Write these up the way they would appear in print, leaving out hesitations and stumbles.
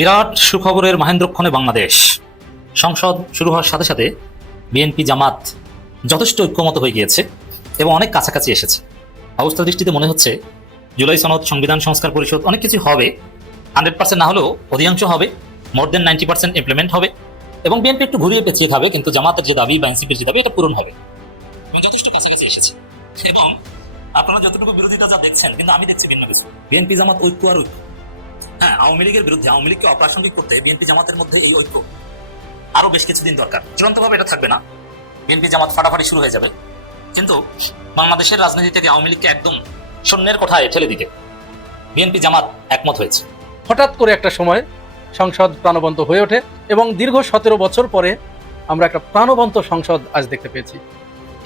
বিরাট সুখবরের মাহেন্দ্রক্ষণে বাংলাদেশ। সংসদ শুরু হওয়ার সাথে সাথে বিএনপি জামাত যথেষ্ট ঐক্যমত হয়ে গিয়েছে এবং অনেক কাছাকাছি এসেছে। অবস্থা দৃষ্টিতে মনে হচ্ছে জুলাই সনদ, সংবিধান সংস্কার পরিষদ অনেক কিছু হবে, 100% না হলেও অধিকাংশ হবে, মোর দেন 90% ইমপ্লিমেন্ট হবে এবং বিএনপি একটু ঘুরিয়ে পেঁচিয়ে খাবে, কিন্তু জামাতের যে দাবি বা এনসিপির যে দাবি এটা পূরণ হবে এবং যথেষ্ট কাছাকাছি এসেছে। এবং আপনারা যতটুকু বিরোধিতা যা দেখছেন, কিন্তু আমি দেখছি ভিন্ন কিছু। বিএনপি জামাত ঐক্য আর ঐক্য। হ্যাঁ, আওয়ামী লীগের বিরুদ্ধে, আওয়ামী লীগকে অপ্রাসঙ্গিক করতে বিএনপি জামাতের মধ্যে এই ঐক্য আরো বেশ কিছুদিন দরকার। চূড়ান্তভাবে এটা থাকবে না, বিএনপি জামাত ফাটাফাটি শুরু হয়ে যাবে, কিন্তু বাংলাদেশের রাজনীতি থেকে আওয়ামী লীগকে একদম শূন্যের কোঠায় ঠেলে দিতে বিএনপি জামাত একমত হয়েছে। হঠাৎ করে একটা সময় সংসদ প্রাণবন্ত হয়ে ওঠে এবং দীর্ঘ 17 বছর পরে আমরা একটা প্রাণবন্ত সংসদ আজ দেখতে পেয়েছি।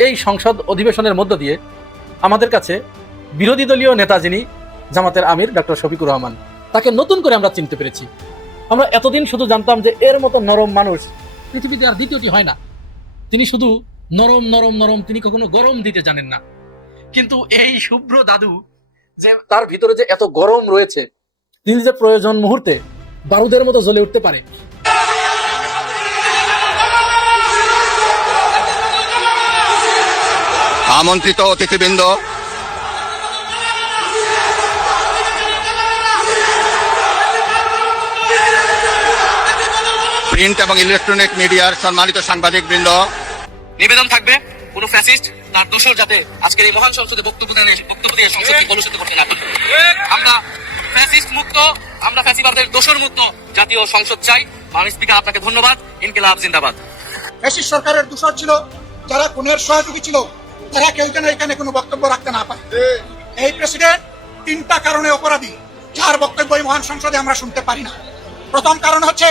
এই সংসদ অধিবেশনের মধ্য দিয়ে আমাদের কাছে বিরোধী দলীয় নেতা যিনি জামাতের আমির ডক্টর শফিকুর রহমান, তাকে নতুন করে আমরা চিনতে পেরেছি। আমরা এতদিন শুধু জানতাম যে এর মতো নরম মানুষ পৃথিবীতে আর দ্বিতীয়টি হয় না। তিনি শুধু নরম নরম নরম, তিনি কখনো গরম দিতে জানেন না। কিন্তু এই শুভ্র দাদু যে তার ভিতরে যে এত গরম রয়েছে, তিনি যে প্রয়োজন মুহূর্তে বারুদের মতো জ্বলে উঠতে পারে। আমন্ত্রিত অতিথিবৃন্দ, প্রিন্ট এবং ইলেকট্রনিক মিডিয়ার সম্মানিত সাংবাদিক বৃন্দ, নিবেদন থাকবে কোন ফ্যাসিস্ট তার দোষর যাতে আজকের এই মহান সংসদে বক্তব্য দিয়ে সংসদকে কলুষিত করতে না পারে। আমরা ফ্যাসিস্ট মুক্ত, আমরা ফ্যাসিবাদের দোষর মুক্ত জাতীয় সংসদ চাই। মাননীয় স্পিকার, আপনাকে ধন্যবাদ। ইনকিলাব জিন্দাবাদ। ফ্যাসিস্ট সরকারের দোষর ছিল যারা খুনের সহযোগী ছিল, তারা কেউ যেন এখানে কোনো বক্তব্য রাখতে না পারে। এই প্রেসিডেন্ট 3টা কারণে অপরাধী, যার বক্তব্য এই মহান সংসদে আমরা শুনতে পারি না। প্রথম কারণ হচ্ছে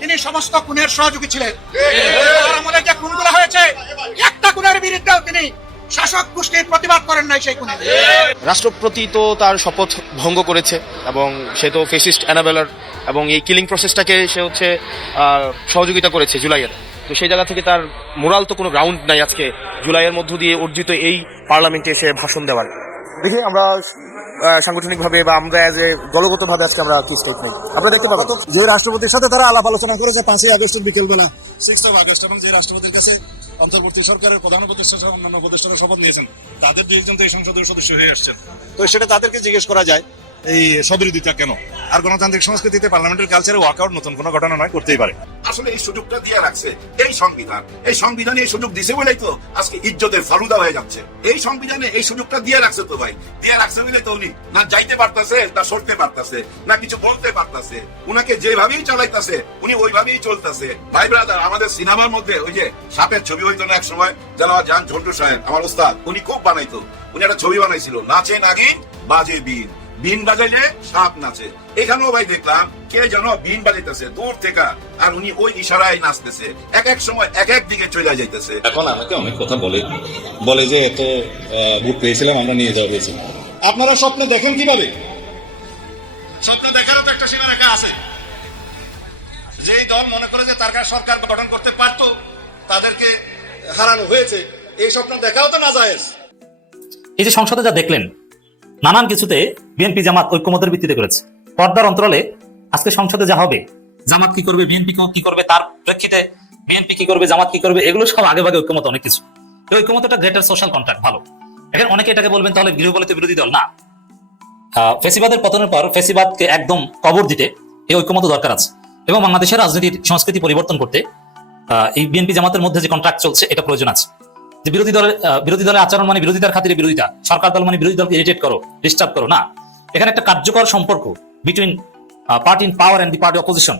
তিনি সমস্ত খুনের সহযোগী ছিলেন। আমাদের যে খুনগুলো হয়েছে, একটা খুনের বিরুদ্ধেও তিনি শাসক গোষ্ঠীর প্রতিবাদ করেন নাই সেই খুনে। রাষ্ট্রপতি তো তার শপথ ভঙ্গ করেছে এবং সে তো ফেসিস্ট অ্যানাবেলার, এবং এই কিলিং প্রসেসটাকে সে হচ্ছে সহযোগিতা করেছে জুলাইয়ের। তো সেই জায়গা থেকে তার মোরাল তো কোনো গ্রাউন্ড নাই আজকে জুলাইয়ের মধ্য দিয়ে অর্জিত এই পার্লামেন্টে এসে ভাষণ দেওয়ার। দেখি আমরা সাংগঠনিকভাবে বা আমরা এজ এ দলগতভাবে আজকে আমরা কি স্টেপ নেই, আমরা দেখতে পাবো যে রাষ্ট্রপতির সাথে তারা আলাপ আলোচনা করেছে 5ই আগস্টের বিকেলবেলা, 6 আগস্ট, এবং যে রাষ্ট্রপতির কাছে অন্তর্বর্তী সরকারের প্রধান উপদেষ্টা সহ অন্যান্য উপদেষ্টারা শপথ নিয়েছেন, তাদের দুইজন তো এই সংসদের সদস্য হয়ে আসছেন। তো সেটা তাদেরকে জিজ্ঞেস করা যায় এই স্ববিরোধিতা কেন। আর গণতান্ত্রিক সংস্কৃতিতে পার্লামেন্টারি কালচারে ওয়ার্কআউট নতুন কোনো ঘটনা নয়, করতেই পারে। আসলে এই সুযোগটা দিয়ে রাখছে এই সংবিধানে এই সুযোগ দিছে বলেই তো আজকে ইজ্জতের ফালুদা হয়ে যাচ্ছে। এই সংবিধানে এই সুযোগটা দিয়ে রাখছে তো ভাই, দিয়ে রাখছে বলে তো উনি না যাইতে পারতেছে, না সরতে পারতেছে, না কিছু বলতে পারতেছে। উনাকে যেভাবেই চালাইতেছে উনি ওইভাবেই চলতেছে। ভাই ব্রাদার, আমাদের সিনেমার মধ্যে ওই যে সাপের ছবি হইতো না এক সময়, জানা জান ঝন্টু সাহেব আমার ওস্তাদ, উনি খুব বানাইতো। উনি একটা ছবি বানাইছিল, নাচে নাগিন বাজে বিন, বিন বাজাইলে সাপ নাচে। এখানেও ভাই দেখলাম কে যেন বিন বাজাইতেছে দূর থেকে, আর উনি ওই ইশারায় নাচতেছে, এক এক সময় এক এক দিকে চলে যাইতেছে। এখন আমাকে অনেক কথা বলে যে এত ভোট পেয়েছিলাম, আমরা নিয়ে যাওয়া হয়েছিল। আপনারা স্বপ্ন দেখেন কিভাবে? স্বপ্ন দেখারও তো একটা সীমারেখা আছে। যেই দল মনে করে যে তার সরকার গঠন করতে পারত, তাদেরকে হারানো হয়েছে, এই স্বপ্ন দেখাও তো নাজায়েজ। এই যে সংসদে যা দেখলেন, নানান কিছুতে বিএনপি জামাত ঐক্যমতের ভিত্তিতে করেছে। পর্দার অন্তরালে আজকে সংসদে যা হবে, জামাত কি করবে, বিএনপি কি করবে, তার প্রেক্ষিতে বিএনপি কি করবে, জামাত কি করবে, এগুলো সব আগে ভাগে ঐক্যমত অনেক কিছু। এই ঐক্যমতটা গ্রেটার সোশ্যাল কন্ট্রাক্ট, ভালো। এখন অনেকে এটাকে বলবেন তাহলে গৃহপালিত বিরোধী দল। না, ফেসিবাদের পতনের পর ফেসিবাদকে একদম কবর দিতে এই ঐক্যমত দরকার আছে এবং বাংলাদেশের রাজনীতির সংস্কৃতি পরিবর্তন করতে এই বিএনপি জামাতের মধ্যে যে কন্ট্রাক্ট চলছে এটা প্রয়োজন আছে। যে বিরোধী দলের আচরণ মানে বিরোধিতার খাতিরে বিরোধিতা, সরকার দল মানে বিরোধী দলকে ইরিটেট করো, ডিস্টার্ব করো না। এখানে একটা কার্যকর সম্পর্ক between party in power and the party opposition,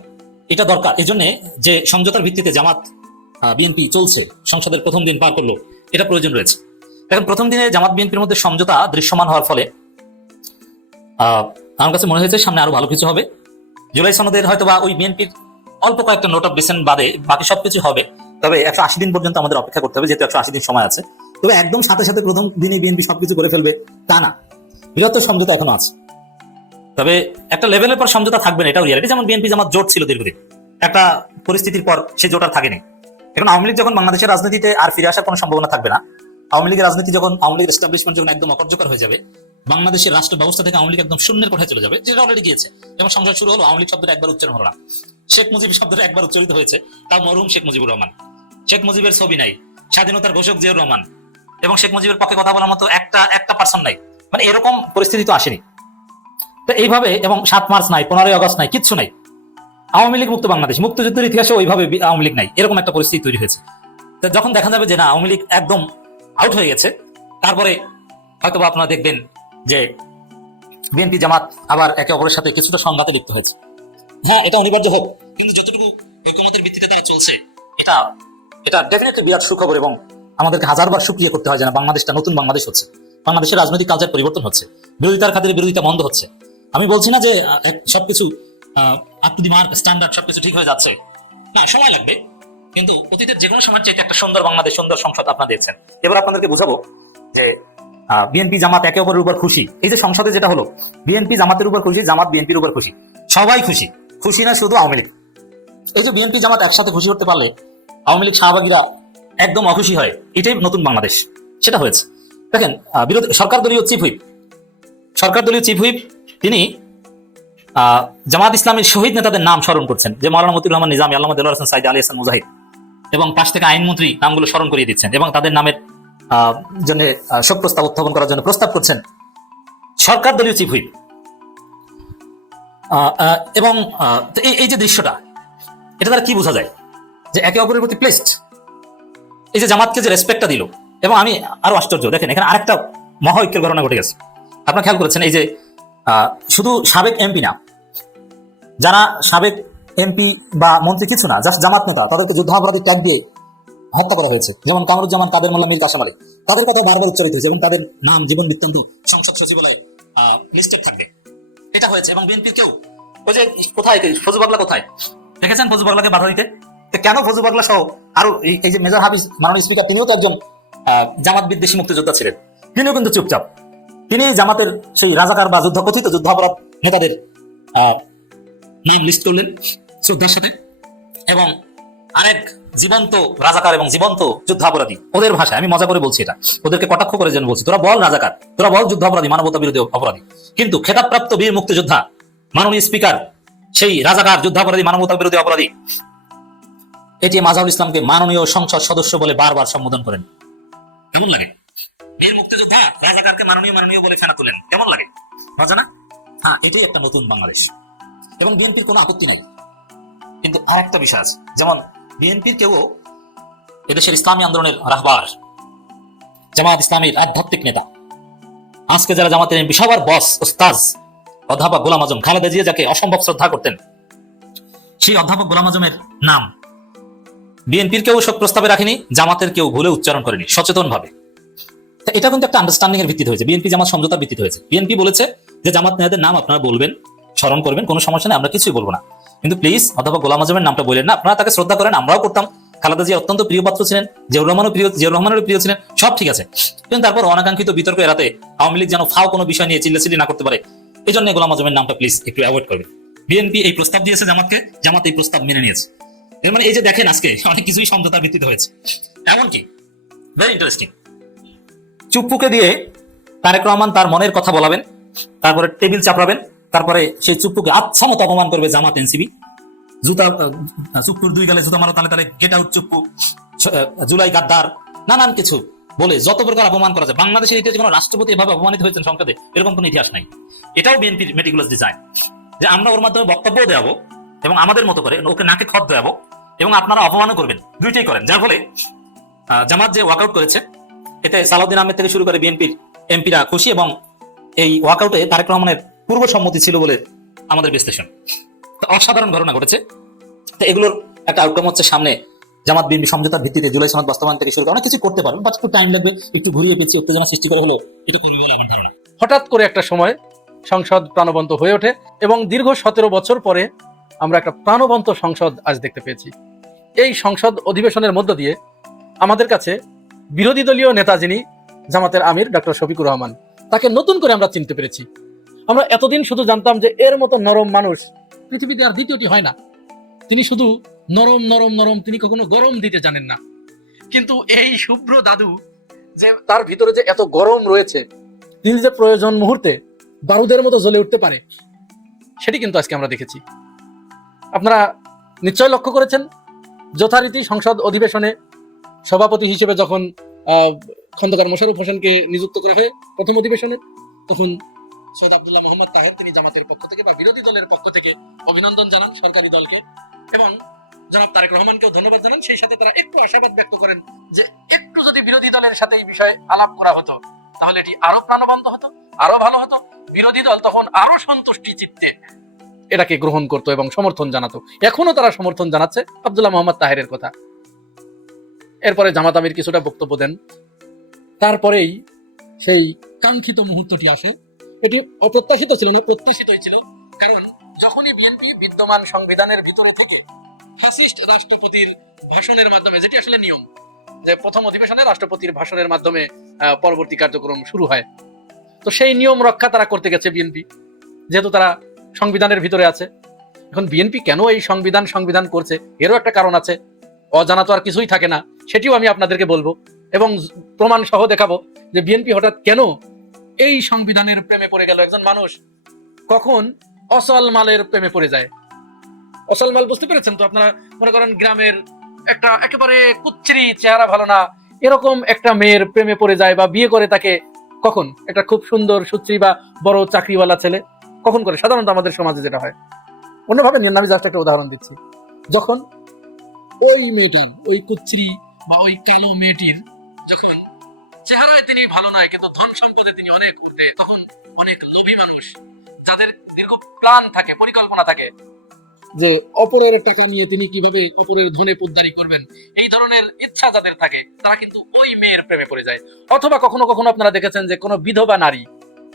এটা দরকার। এই জন্য যে সমঝোতার ভিত্তিতে জামাত বিএনপি চলছে, সংসদের প্রথম দিন পার করলো, এটা প্রয়োজন রয়েছে। এখন প্রথম দিনে জামাত বিএনপির মধ্যে সমঝোতা দৃশ্যমান হওয়ার ফলে আমার কাছে মনে হয়েছে সামনে আরো ভালো কিছু হবে। জুলাই সনদের হয়তো বা ওই বিএনপির অল্প কয়েকটা নোট অফ ডিসেন্ট বাদে বাকি সবকিছু হবে, তবে 180 দিন পর্যন্ত আমাদের অপেক্ষা করতে হবে, যেহেতু 180 দিন সময় আছে। তবে একদম সাথে সাথে প্রথম দিনে বিএনপি সবকিছু করে ফেলবে তা না, বৃহত্তর সমঝোতা এখনো আছে। তবে একটা লেভেলের পর সমঝোতা থাকবে না, এটাও রিয়ালিটি। যেমন বিএনপি জামাত জোট ছিল দীর্ঘদিন, একটা পরিস্থিতির পর সে জোট আর থাকেনি। এখন আওয়ামী লীগ যখন বাংলাদেশের রাজনীতিতে আর ফিরে আসার কোনো সম্ভাবনা থাকবে না, আওয়ামী লীগের রাজনীতি যখন, আওয়ামী লীগের এস্টাবলিশমেন্ট যখন একদম অকার্যকর হয়ে যাবে, বাংলাদেশের রাষ্ট্র ব্যবস্থা থেকে আওয়ামী লীগ একদম শূন্যের কোঠায় চলে যাবে, যেটা অলরেডি গিয়েছে। এবং সংসার শুরু হলো, আওয়ামী লীগ শব্দটা একবার উচ্চারণ হলো না, শেখ মুজিব শব্দটা একবার উচ্চারিত হয়েছে, তাও মরহুম শেখ মুজিবুর রহমান। শেখ মুজিবের ছবি নাই, স্বাধীনতার ঘোষক জিয়াউর রহমান এবং শেখ মুজিবের পক্ষে কথা বলার মতো একটা পার্সন নাই। মানে এরকম পরিস্থিতি তো আসেনি। তো এইভাবে, এবং 7 মার্চ নাই, 15ই আগস্ট নাই, কিচ্ছু নাই। আওয়ামী লীগ মুক্ত বাংলাদেশ, মুক্তিযুদ্ধের ইতিহাসে ওইভাবে আওয়ামী লীগ নাই, এরকম একটা পরিস্থিতি তৈরি হয়েছে। তো যখন দেখা যাবে যে না, আওয়ামী লীগ একদম আউট হয়ে গেছে, তারপরে হয়তো আপনারা দেখবেন যে বিএনপি জামাত আবার একে অপরের সাথে কিছুটা সংঘাতে লিপ্ত হয়েছে। হ্যাঁ, এটা অনিবার্য হোক, কিন্তু যতটুকু ঐকমতের ভিত্তিতে তারা চলছে, এটা ডেফিনেটলি বিরাট সুখবর। এবং আমাদেরকে হাজারবার শুকরিয়া করতে হয় যে না, বাংলাদেশটা নতুন বাংলাদেশ হচ্ছে, বাংলাদেশের রাজনৈতিক কালচার পরিবর্তন হচ্ছে, বিরোধিতার খাতিরে বিরোধিতা বন্ধ হচ্ছে। আমি বলছি না যে সবকিছু up to the mark standard সবকিছু ঠিক হয়ে যাচ্ছে, না, সময় লাগবে। কিন্তু অতীতের যে কোনো সময় চাইতে একটা সুন্দর বাংলাদেশ, সুন্দর সংসদ আপনারা দেখছেন। এবার আপনাদেরকে বোঝাবো যে বিএনপি জামাত একে অপরের উপর খুশি। এই যে সংসদে যেটা হলো, বিএনপি জামাতের উপর খুশি, জামাত বিএনপির উপর খুশি, সবাই খুশি। খুশি না শুধু আওয়ামী লীগ। এই যে বিএনপি জামাত একসাথে খুশি করতে পারলে আওয়ামী লীগ শাহবাগীরা একদম অখুশি হয়, এটাই নতুন বাংলাদেশ, সেটা হয়েছে। দেখেন, বিরোধী সরকার দলীয় চিফ হুইপ তিনি জামাত ইসলামের শহীদ নেতাদের নাম স্মরণ করছেন, যে মাওলানা মতিউর রহমান নিজামী, আল্লামা দেলোয়ার হোসেন সাইদ, আলী হাসান মুজাহিদ, এবং পাশ থেকে আইনমন্ত্রী নামগুলো স্মরণ করিয়ে দিচ্ছেন এবং তাদের নামের জন্য শোক প্রস্তাব উত্থাপন করার জন্য প্রস্তাব করছেন সরকার দলীয় চিফ হুইপ। এবং এই যে দৃশ্যটা, এটা দ্বারা কি বোঝা যায় যে একে অপরের প্রতি প্লেসড। এই যে জামাতকে যে রেসপেক্টটা দিল, এবং আমি আরো আশ্চর্য, দেখেন এখানে আরেকটা মহা ঐক্যের ঘটনা ঘটে গেছে। আপনারা খেয়াল করেছেন, এই যে শুধু সাবেক এমপি না, যারা সাবেক এমপি বা মন্ত্রী কিছু না, জাস্ট জামাত নেতা, তাদেরকে যুদ্ধাপরাধী ট্যাগ দিয়ে হত্যা করা হয়েছে, যেমন কামরুজ্জামান, কাদের মোল্লা, মীর কাসেম আলী, তাদের কথা বারবার উচ্চারিত হয়েছে এবং তাদের নাম, জীবন বৃত্তান্ত সংসদ সচিবালয়ে লিস্টেড থাকবে। এটা হয়েছে। এবং বিএনপির কেউ, ওই যে কোথায় ফজু পাগলা, কোথায় দেখেছেন ফজু পাগলাকে বাধা দিতে? কেন ফজু পাগলা সহ আরো এই যে মেজর হাফিজ মাননীয় স্পিকার, তিনিও তো একজন জামাত বিদ্বেষী মুক্তিযোদ্ধা ছিলেন, তিনিও কিন্তু চুপচাপ। তিনি জামাতের সেই রাজাকার বা কথিত যুদ্ধাপরাধ নেতাদের নাম লিস্ট করলেন শ্রদ্ধার সাথে, এবং আরেক জীবন্ত রাজাকার এবং জীবন্ত যুদ্ধাপরাধী, ওদের ভাষায় আমি মজা করে বলছি, এটা ওদেরকে কটাক্ষ করে যেন বলছি, তোরা বল রাজাকার, তোরা বল যুদ্ধাপরাধী, মানবতা বিরোধী অপরাধী, কিন্তু খেতাবপ্রাপ্ত বীর মুক্তিযোদ্ধা মাননীয় স্পিকার সেই রাজাকার, যুদ্ধাপরাধী, মানবতা বিরোধী অপরাধী এটি মাজাহুল ইসলামকে মাননীয় সংসদ সদস্য বলে বারবার সম্বোধন করেন। কেমন লাগে? বীর মুক্তিযোদ্ধা রাজাকারকে মাননীয় বলে ফেনা তুলেন, কেমন লাগে? মজা না? হ্যাঁ, এটাই একটা নতুন বাংলাদেশ। এবং বিএনপির কোনো আপত্তি নাই, কিন্তু আর একটা বিষয় আছে, যেমন বিএনপির কেউ এদেশের ইসলামী আন্দোলনের রাহবার, জামাত ইসলামীর আধ্যাত্মিক নেতা, আজকে যারা জামাতের এমপি, সবার বস ওস্তাজ অধ্যাপক গোলাম আজম, খালেদা জিয়া যাকে অসম্ভব শ্রদ্ধা করতেন, সেই অধ্যাপক গোলাম আজমের নাম বিএনপির কেউ শোক প্রস্তাবে রাখেনি, জামাতের কেউ ভুলে উচ্চারণ করেনি সচেতন ভাবে। এটা কিন্তু একটা আন্ডারস্ট্যান্ডিং এর ভিত্তিতে হয়েছে, বিএনপি জামাত সমঝোতার ভিত্তিতে হয়েছে। বিএনপি বলেছে যে জামাত নেতাদের নাম আপনারা বলবেন, স্মরণ করবেন, কোনো সমস্যা নেই, আমরা কিছুই বলবো না, কিন্তু প্লিজ অধ্যাপক গোলাম আজমের নামটা বললেন না। আপনারা তাকে শ্রদ্ধা করেন, আমরাও করতাম, খালেদা জিয়া অত্যন্ত প্রিয় পাত্র ছিলেন, জিয়াউর রহমানেরও প্রিয় ছিলেন, সব ঠিক আছে, কিন্তু তারপর অনাকাঙ্ক্ষিত বিতর্ক এড়াতে আওয়ামী লীগ যেন ফাও কোনো বিষয় নিয়ে চিল্লাচিল্লি না করতে পারে, এই জন্য গোলাম আজমের নামটা প্লিজ একটু অ্যাভয়েড করবেন। বিএনপি এই প্রস্তাব দিয়েছে জামাতকে, জামাত এই প্রস্তাব মেনে নিয়েছে। এর মানে এই যে দেখেন, আজকে অনেক কিছুই সমঝোতার ভিত্তিতে হয়েছে। এমনকি ভেরি ইন্টারেস্টিং, চুপ্পুকে দিয়ে তারেক রহমান তার মনের কথা বলাবেন, তারপরে টেবিল চাপড়াবেন, তারপরে সেই চুপ্পুকে আচ্ছা মতো অপমান করবে জামাত এনসিবি, চুপ্পুর 2 গালে জুতা মারো, তালে তালে গেট আউট চুপ্পু, জুলাই গাদ্দার, নানান কিছু বলে যত প্রকার অপমান করা যায়। বাংলাদেশের ইতিহাসে কোনো রাষ্ট্রপতি এভাবে অপমানিত হয়েছেন সংসদে, এরকম কোনো ইতিহাস নাই। এটাও বিএনপির মেটিকুলাস ডিজাইন, যে আমরা ওর মাধ্যমে বক্তব্য দেওয়াবো এবং আমাদের মতো করে ওকে নাকে খত দেওয়াবো, এবং আপনারা অপমানও করবেন, দুইটাই করেন। যার ফলে জামাত যে ওয়াকআউট করেছে, এতে সালাউদ্দিন আহমেদ থেকে শুরু করে বিএনপির এমপিরা খুশি, এবং এই ওয়াকআউটে তারেক রহমানের পূর্ব সম্মতি ছিল বলে আমাদের বিশ্লেষণ। অসাধারণ ঘটনা ঘটেছে। তো এগুলোর একটা আউটকাম হচ্ছে সামনে জামাত বিএনপি সমঝোতার ভিত্তিতে জুলাই সনদ বাস্তবায়ন থেকে শুরু করে অনেক কিছু করতে পারবেন, বাট একটু টাইম লাগবে, একটু ঘুরিয়ে পেঁচিয়ে উত্তেজনা সৃষ্টি করে হলো এটা করবে বলে আমার ধারণা। হঠাৎ করে একটা সময় সংসদ প্রাণবন্ত হয়ে ওঠে এবং দীর্ঘ 17 বছর পরে আমরা একটা প্রাণবন্ত সংসদ আজ দেখতে পেয়েছি। এই সংসদ অধিবেশনের মধ্য দিয়ে আমাদের কাছে বিরোধী দলীয় নেতা যিনি জামাতের আমির ডক্টর শফিকুর রহমান, তাকে নতুন করে আমরা চিনতে পেরেছি। আমরা এতদিন শুধু জানতাম যে এর মতো নরম মানুষ পৃথিবীতে আর দ্বিতীয়টি হয় না, তিনি শুধু নরম নরম নরম, তিনি কখনো গরম দিতে জানেন না। কিন্তু এই শুভ্র দাদু যে তার ভিতরে যে এত গরম রয়েছে, তিনি যে প্রয়োজন মুহূর্তে বারুদের মতো জ্বলে উঠতে পারে সেটি কিন্তু আজকে আমরা দেখেছি। আপনারা নিশ্চয় লক্ষ্য করেছেন, যথারীতি সংসদ অধিবেশনে সভাপতি হিসেবে যখন খন্দকার মোশাররফ হোসেনকে নিযুক্ত করা হয় প্রথম অধিবেশনে, তখন সৈয়দ আব্দুল্লাহ মোহাম্মদ তাহের তিনি জামাতের পক্ষ থেকে বা বিরোধী দলের পক্ষ থেকে অভিনন্দন জানান সরকারি দলকে এবং জনাব তারেক রহমানকেও ধন্যবাদ জানান। সেই সাথে তারা একটু আশাবাদ ব্যক্ত করেন যে একটু যদি বিরোধী দলের সাথে এই বিষয়ে আলাপ করা হতো তাহলে এটি আরো প্রাণবন্ত হতো, আরো ভালো হতো। বিরোধী দল তখন আরো সন্তুষ্টি চিত্তে এটাকে গ্রহণ করতো এবং সমর্থন জানাতো। এখনো তারা সমর্থন জানাচ্ছে আব্দুল্লাহ মোহাম্মদ তাহেরের কথা। এরপরে জামাত আমির কিছুটা বক্তব্য দেন, তারপরেই সেই কাঙ্ক্ষিত মুহূর্তটি আসে। এটি অপ্রত্যাশিত ছিল না, প্রত্যাশিতই ছিল। কারণ যখনই বিএনপি বিদ্যমান সংবিধানের ভিতরে থেকে ফ্যাসিস্ট রাষ্ট্রপতির ভাষণের মাধ্যমে, যেটি আসলে নিয়ম যে প্রথম অধিবেশনে রাষ্ট্রপতির ভাষণের মাধ্যমে পরবর্তী কার্যক্রম শুরু হয়, তো সেই নিয়ম রক্ষা তারা করতে গেছে বিএনপি, যেহেতু তারা সংবিধানের ভিতরে আছে। এখন বিএনপি কেন এই সংবিধান করছে এরও একটা কারণ আছে, অজানা তো আর কিছুই থাকে না, সেটিও আমি আপনাদেরকে বলবো এবং প্রমাণ সহ দেখাবো যে বিএনপি হঠাৎ কেন এই সংবিধানের প্রেমে পড়ে গেল। একজন মানুষ কখন অসল মালের প্রেমে পড়ে যায়। অসল মাল বুঝতে পেরেছেন তো? আপনারা মনে করেন গ্রামের একটা একেবারে কুচ্ছিরি, চেহারা ভালো না, এরকম একটা মেয়ের প্রেমে পড়ে যায় বা বিয়ে করে তাকে, কখন একটা খুব সুন্দর সুশ্রী বা বড় চাকরিওয়ালা ছেলে কখন করে? সাধারণত আমাদের সমাজে যেটা হয়। অন্যভাবে নিয়ে আমি জাস্ট একটা উদাহরণ দিচ্ছি, যখন ওই মেয়েটার, ওই কুচ্ছিরি বা ওই কালো মেয়েটির যখন চেহারায় তিনি ভালো নয় কিন্তু ধন সম্পদে তিনি অনেক উঠে, তখন অনেক লোভী মানুষ যাদের দীর্ঘ প্ল্যান থাকে, পরিকল্পনা থাকে যে অপরের টাকা নিয়ে তিনি কিভাবে অপরের ধনে পোদ্দারি করবেন, এই ধরনের ইচ্ছা যাদের থাকে তারা কিন্তু ওই মেয়ের প্রেমে পড়ে যায়। অথবা কখনো কখনো আপনারা দেখেছেন যে কোনো বিধবা নারী,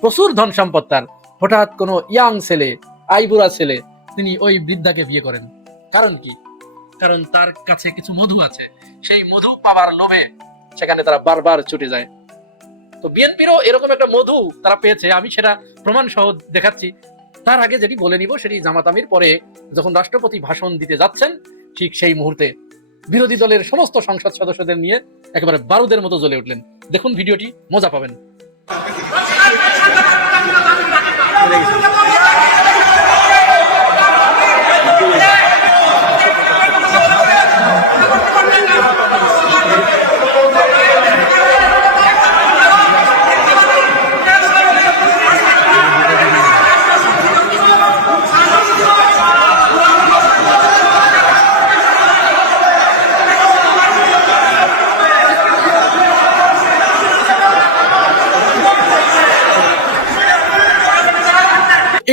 প্রচুর ধন সম্পদ তার, হঠাৎ কোনো ইয়াং ছেলে, আইবুড়া ছেলে, তিনি ওই বৃদ্ধাকে বিয়ে করেন। কারণ কি? কারণ তার কাছে কিছু মধু আছে, সেই মধু পাওয়ার লোভে সেখানে তারা বারবার ছুটে যায়। তো বিএনপিরও এরকম একটা মধু তারা পেয়েছে, আমি সেটা প্রমাণ সহ দেখাচ্ছি। তার আগে যেটি বলে নিব সেটি জামাত আমির পরে যখন রাষ্ট্রপতি ভাষণ দিতে যাচ্ছেন ঠিক সেই মুহূর্তে বিরোধী দলের সমস্ত সংসদ সদস্যদের নিয়ে একেবারে বারুদের মতো জ্বলে উঠলেন। দেখুন ভিডিওটি, মজা পাবেন।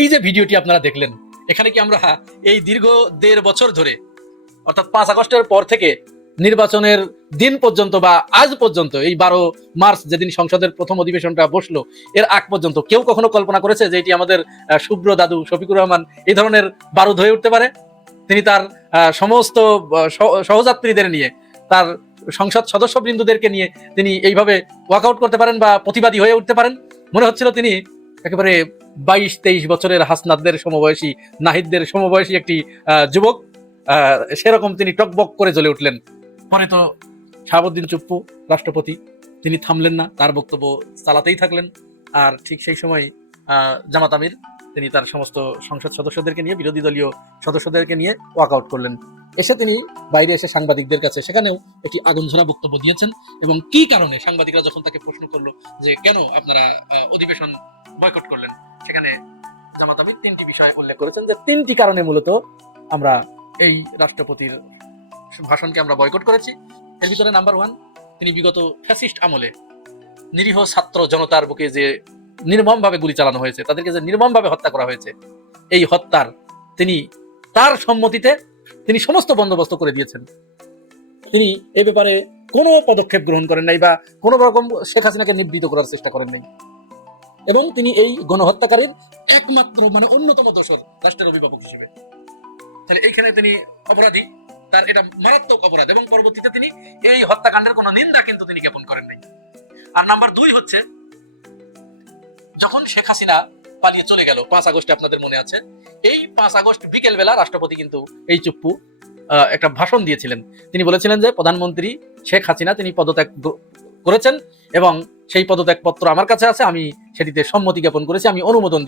এই যে ভিডিওটি আপনারা দেখলেন, এখানে কি আমরা এই দীর্ঘ 1.5 বছর ধরে, অর্থাৎ 5 আগস্টের পর থেকে নির্বাচনের দিন পর্যন্ত বা আজ পর্যন্ত, এই 12 মার্চ যেদিন সংসদের প্রথম অধিবেশনটা বসলো, এর আগ পর্যন্ত কেউ কখনো কল্পনা করেছে যে এটি আমাদের শুভ্র দাদু শফিকুর রহমান এই ধরনের বারুদ হয়ে উঠতে পারে? তিনি তার সমস্ত সহযাত্রীদের নিয়ে, তার সংসদ সদস্যবৃন্দদেরকে নিয়ে তিনি এইভাবে ওয়াকআউট করতে পারেন বা প্রতিবাদী হয়ে উঠতে পারেন? মনে হচ্ছিল তিনি একেবারে 22-23 বছরের হাসনাতদের সমবয়সী, নাহিদদের সমবয়সী একটি যুবক, সেরকম তিনি টকবক করে জ্বলে উঠলেন। পরে তো শাহাবুদ্দিন চুপ্পু রাষ্ট্রপতি, তিনি থামলেন না, তার বক্তব্য চালাতেই থাকলেন। আর ঠিক সেই সময় জামাত আমির তিনি তার সমস্ত সংসদ সদস্যদেরকে নিয়ে, বিরোধী দলীয় সদস্যদেরকে নিয়ে ওয়াকআউট করলেন। এসে তিনি বাইরে এসে সাংবাদিকদের কাছে সেখানেও একটি আগুনঝরা বক্তব্য দিয়েছেন এবং কি কারণে সাংবাদিকরা যখন তাকে প্রশ্ন করলো যে কেন আপনারা অধিবেশন বয়কট করলেন, সেখানে জামাত আমির 3টি বিষয় উল্লেখ করেছেন যে 3টি কারণে মূলত আমরা এই রাষ্ট্রপতির ভাষণকে আমরা বয়কট করেছি। এর ভিতরে নাম্বার 1, তিনি বিগত ফ্যাসিস্ট আমলে নিরীহ ছাত্র জনতার বুকে যে নির্মমভাবে গুলি চালানো হয়েছে, তাদেরকে যে নির্মমভাবে হত্যা করা হয়েছে, এই হত্যার তিনি তার সম্মতিতে তিনি সমস্ত বন্দোবস্ত করে দিয়েছেন। তিনি এ ব্যাপারে কোনো পদক্ষেপ গ্রহণ করেন নাই বা কোনো রকম শেখ হাসিনাকে নিবৃত করার চেষ্টা করেন নাই এবং তিনি এই গণহত্যাকারীর একমাত্র অন্যতম দোষর রাষ্ট্রের অভিভাবক হিসেবে। তাহলে এইখানে তিনি অপরাধী, তার এটা মারাত্মক অপরাধ এবং পরবর্তীতে তিনি এই হত্যাকাণ্ডের কোনো নিন্দা কিন্তু তিনি জ্ঞাপন করেন নাই। আর নাম্বার 2 হচ্ছে, যখন শেখ হাসিনা পালিয়ে চলে গেল 5 আগস্টে, আপনাদের মনে আছে, এই 5 আগস্ট বিকেল বেলা রাষ্ট্রপতি কিন্তু এই চুপ্পু একটা ভাষণ দিয়েছিলেন। তিনি বলেছিলেন যে প্রধানমন্ত্রী শেখ হাসিনা তিনি পদত্যাগ করেছেন এবং সেই পদত্যাগপত্র আমার কাছে আছে, আমি সেটিতে সম্মতি জ্ঞাপন করেছি, আমি অনুমোদন